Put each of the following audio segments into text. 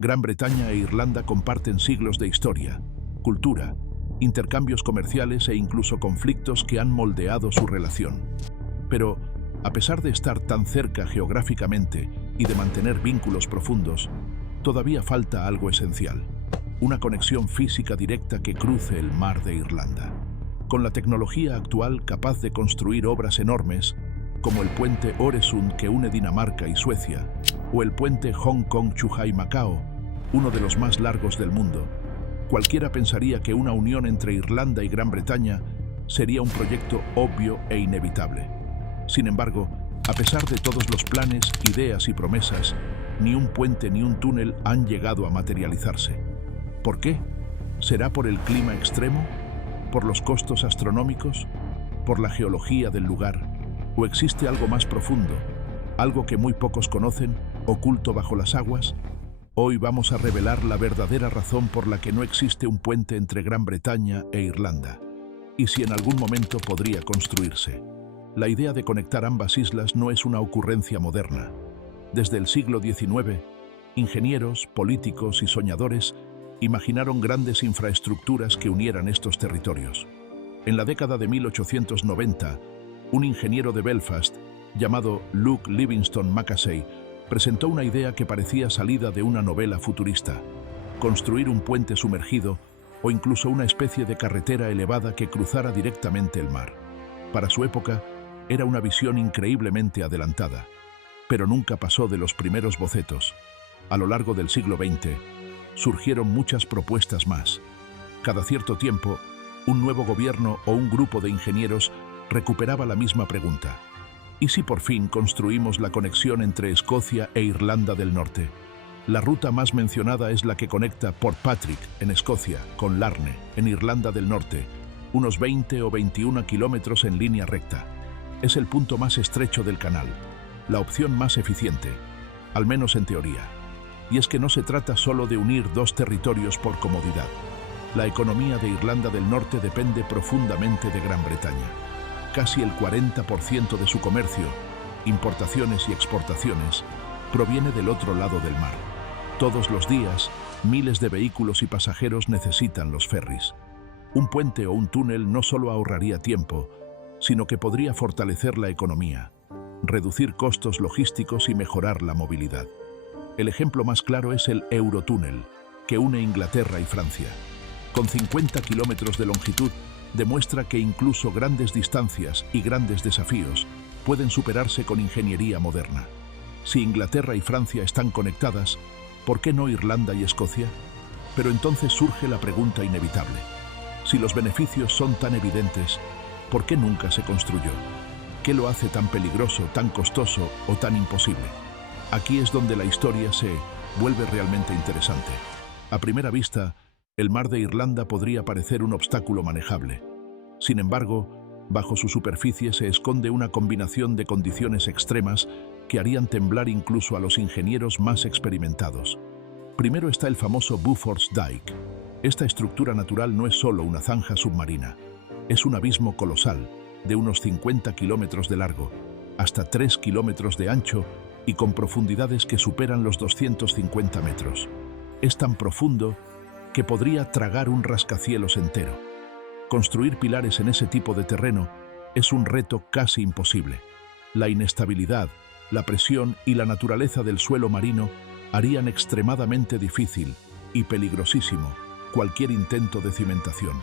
Gran Bretaña e Irlanda comparten siglos de historia, cultura, intercambios comerciales e incluso conflictos que han moldeado su relación. Pero, a pesar de estar tan cerca geográficamente y de mantener vínculos profundos, todavía falta algo esencial: una conexión física directa que cruce el mar de Irlanda. Con la tecnología actual capaz de construir obras enormes, como el puente Øresund que une Dinamarca y Suecia, o el puente Hong Kong-Zhuhai-Macao, uno de los más largos del mundo, cualquiera pensaría que una unión entre Irlanda y Gran Bretaña sería un proyecto obvio e inevitable. Sin embargo, a pesar de todos los planes, ideas y promesas, ni un puente ni un túnel han llegado a materializarse. ¿Por qué? ¿Será por el clima extremo? ¿Por los costos astronómicos? ¿Por la geología del lugar? ¿O existe algo más profundo, algo que muy pocos conocen, oculto bajo las aguas? Hoy vamos a revelar la verdadera razón por la que no existe un puente entre Gran Bretaña e Irlanda, y si en algún momento podría construirse. La idea de conectar ambas islas no es una ocurrencia moderna. Desde el siglo XIX, ingenieros, políticos y soñadores imaginaron grandes infraestructuras que unieran estos territorios. En la década de 1890, un ingeniero de Belfast, llamado Luke Livingstone Macassey, presentó una idea que parecía salida de una novela futurista: construir un puente sumergido o incluso una especie de carretera elevada que cruzara directamente el mar. Para su época, era una visión increíblemente adelantada, pero nunca pasó de los primeros bocetos. A lo largo del siglo XX, surgieron muchas propuestas más. Cada cierto tiempo, un nuevo gobierno o un grupo de ingenieros recuperaba la misma pregunta: ¿y si por fin construimos la conexión entre Escocia e Irlanda del Norte? La ruta más mencionada es la que conecta Port Patrick, en Escocia, con Larne, en Irlanda del Norte, unos 20 o 21 kilómetros en línea recta. Es el punto más estrecho del canal, la opción más eficiente, al menos en teoría. Y es que no se trata solo de unir dos territorios por comodidad. La economía de Irlanda del Norte depende profundamente de Gran Bretaña. Casi el 40% de su comercio, importaciones y exportaciones, proviene del otro lado del mar. Todos los días, miles de vehículos y pasajeros necesitan los ferries. Un puente o un túnel no solo ahorraría tiempo, sino que podría fortalecer la economía, reducir costos logísticos y mejorar la movilidad. El ejemplo más claro es el Eurotúnel, que une Inglaterra y Francia. Con 50 kilómetros de longitud, demuestra que incluso grandes distancias y grandes desafíos pueden superarse con ingeniería moderna. Si Inglaterra y Francia están conectadas, ¿por qué no Irlanda y Escocia? Pero entonces surge la pregunta inevitable: si los beneficios son tan evidentes, ¿por qué nunca se construyó? ¿Qué lo hace tan peligroso, tan costoso o tan imposible? Aquí es donde la historia se vuelve realmente interesante. A primera vista, el mar de Irlanda podría parecer un obstáculo manejable. Sin embargo, bajo su superficie se esconde una combinación de condiciones extremas que harían temblar incluso a los ingenieros más experimentados. Primero está el famoso Beaufort's Dyke. Esta estructura natural no es solo una zanja submarina, es un abismo colosal, de unos 50 kilómetros de largo, hasta 3 kilómetros de ancho y con profundidades que superan los 250 metros. Es tan profundo que podría tragar un rascacielos entero. Construir pilares en ese tipo de terreno es un reto casi imposible. La inestabilidad, la presión y la naturaleza del suelo marino harían extremadamente difícil y peligrosísimo cualquier intento de cimentación.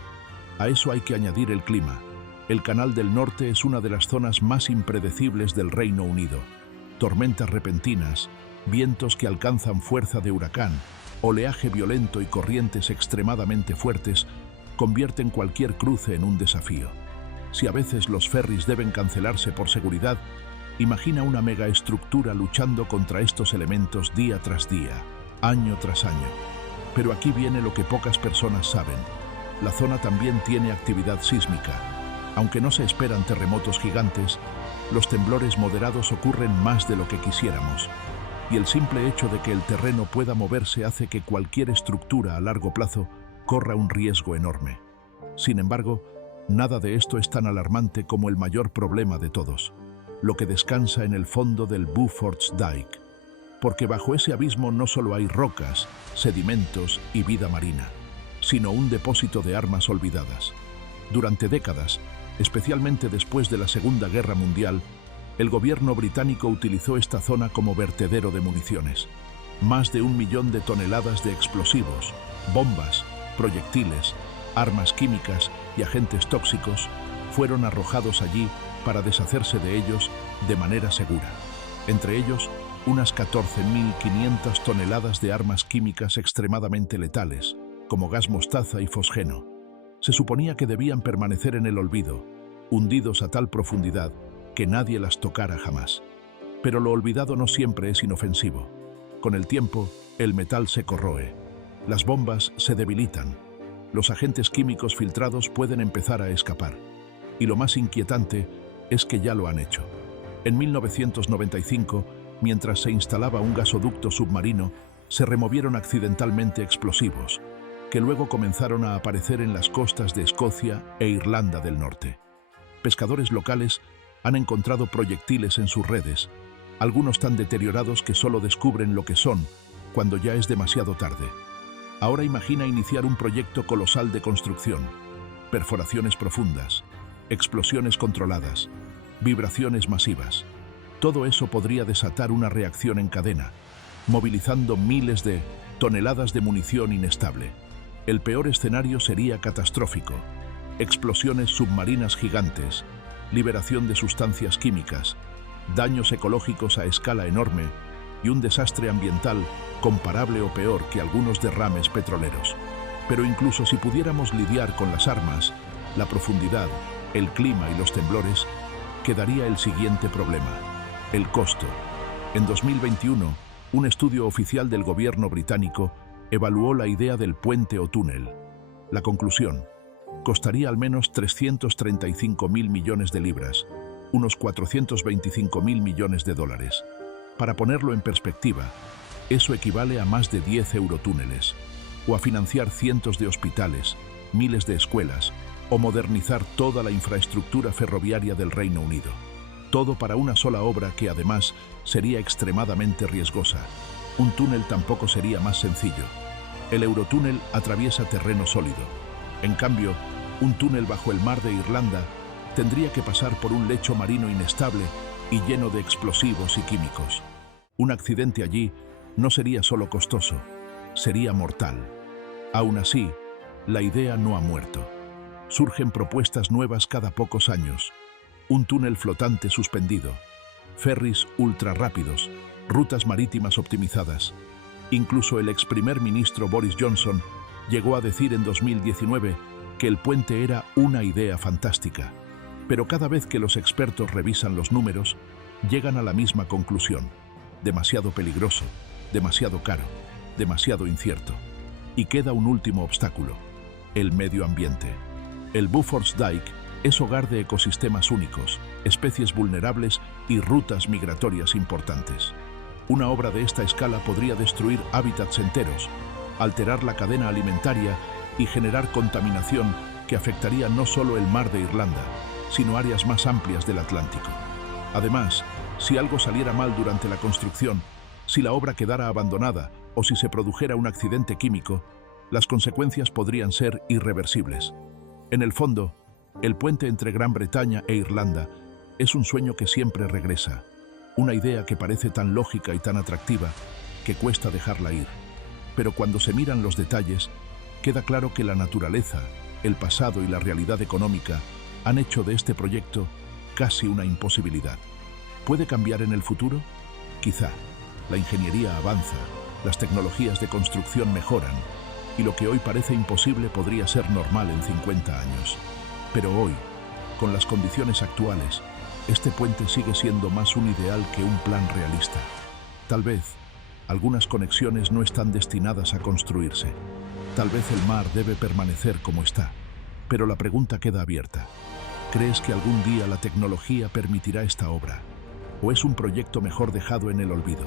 A eso hay que añadir el clima. El Canal del Norte es una de las zonas más impredecibles del Reino Unido. Tormentas repentinas, vientos que alcanzan fuerza de huracán, oleaje violento y corrientes extremadamente fuertes convierten cualquier cruce en un desafío. Si a veces los ferries deben cancelarse por seguridad, imagina una megaestructura luchando contra estos elementos día tras día, año tras año. Pero aquí viene lo que pocas personas saben: la zona también tiene actividad sísmica. Aunque no se esperan terremotos gigantes, los temblores moderados ocurren más de lo que quisiéramos. Y el simple hecho de que el terreno pueda moverse hace que cualquier estructura a largo plazo corra un riesgo enorme. Sin embargo, nada de esto es tan alarmante como el mayor problema de todos: lo que descansa en el fondo del Beaufort's Dyke. porque bajo ese abismo no solo hay rocas, sedimentos y vida marina, sino un depósito de armas olvidadas. Durante décadas, especialmente después de la Segunda Guerra Mundial, el gobierno británico utilizó esta zona como vertedero de municiones. Más de 1 millón de toneladas de explosivos, bombas, proyectiles, armas químicas y agentes tóxicos fueron arrojados allí para deshacerse de ellos de manera segura. Entre ellos, unas 14.500 toneladas de armas químicas extremadamente letales, como gas mostaza y fosgeno. Se suponía que debían permanecer en el olvido, hundidos a tal profundidad que nadie las tocara jamás. Pero lo olvidado no siempre es inofensivo. Con el tiempo, el metal se corroe. Las bombas se debilitan. Los agentes químicos filtrados pueden empezar a escapar. Y lo más inquietante es que ya lo han hecho. En 1995, mientras se instalaba un gasoducto submarino, se removieron accidentalmente explosivos, que luego comenzaron a aparecer en las costas de Escocia e Irlanda del Norte. Pescadores locales han encontrado proyectiles en sus redes, algunos tan deteriorados que solo descubren lo que son cuando ya es demasiado tarde. Ahora imagina iniciar un proyecto colosal de construcción, perforaciones profundas, explosiones controladas, vibraciones masivas. Todo eso podría desatar una reacción en cadena, movilizando miles de toneladas de munición inestable. El peor escenario sería catastrófico: explosiones submarinas gigantes, liberación de sustancias químicas, daños ecológicos a escala enorme y un desastre ambiental comparable o peor que algunos derrames petroleros. Pero incluso si pudiéramos lidiar con las armas, la profundidad, el clima y los temblores, quedaría el siguiente problema: el costo. En 2021, un estudio oficial del gobierno británico evaluó la idea del puente o túnel. La conclusión: costaría al menos 335.000 millones de libras, unos 425.000 millones de dólares. Para ponerlo en perspectiva, eso equivale a más de 10 eurotúneles, o a financiar cientos de hospitales, miles de escuelas, o modernizar toda la infraestructura ferroviaria del Reino Unido. Todo para una sola obra que además sería extremadamente riesgosa. Un túnel tampoco sería más sencillo. El Eurotúnel atraviesa terreno sólido. En cambio, un túnel bajo el mar de Irlanda tendría que pasar por un lecho marino inestable y lleno de explosivos y químicos. Un accidente allí no sería solo costoso, sería mortal. Aún así, la idea no ha muerto. Surgen propuestas nuevas cada pocos años. Un túnel flotante suspendido, ferries ultrarrápidos, rutas marítimas optimizadas. Incluso el ex primer ministro Boris Johnson llegó a decir en 2019 que el puente era una idea fantástica. Pero cada vez que los expertos revisan los números, llegan a la misma conclusión: demasiado peligroso, demasiado caro, demasiado incierto. Y queda un último obstáculo: el medio ambiente. El Buford's Dyke es hogar de ecosistemas únicos, especies vulnerables y rutas migratorias importantes. Una obra de esta escala podría destruir hábitats enteros, alterar la cadena alimentaria y generar contaminación que afectaría no solo el mar de Irlanda, sino áreas más amplias del Atlántico. Además, si algo saliera mal durante la construcción, si la obra quedara abandonada o si se produjera un accidente químico, las consecuencias podrían ser irreversibles. En el fondo, el puente entre Gran Bretaña e Irlanda es un sueño que siempre regresa, una idea que parece tan lógica y tan atractiva que cuesta dejarla ir. Pero cuando se miran los detalles, queda claro que la naturaleza, el pasado y la realidad económica han hecho de este proyecto casi una imposibilidad. ¿Puede cambiar en el futuro? Quizá. La ingeniería avanza, las tecnologías de construcción mejoran, y lo que hoy parece imposible podría ser normal en 50 años. Pero hoy, con las condiciones actuales, este puente sigue siendo más un ideal que un plan realista. Tal vez, algunas conexiones no están destinadas a construirse. Tal vez el mar debe permanecer como está. Pero la pregunta queda abierta: ¿crees que algún día la tecnología permitirá esta obra? ¿O es un proyecto mejor dejado en el olvido?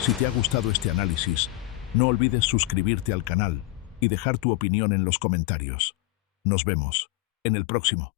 Si te ha gustado este análisis, no olvides suscribirte al canal y dejar tu opinión en los comentarios. Nos vemos en el próximo.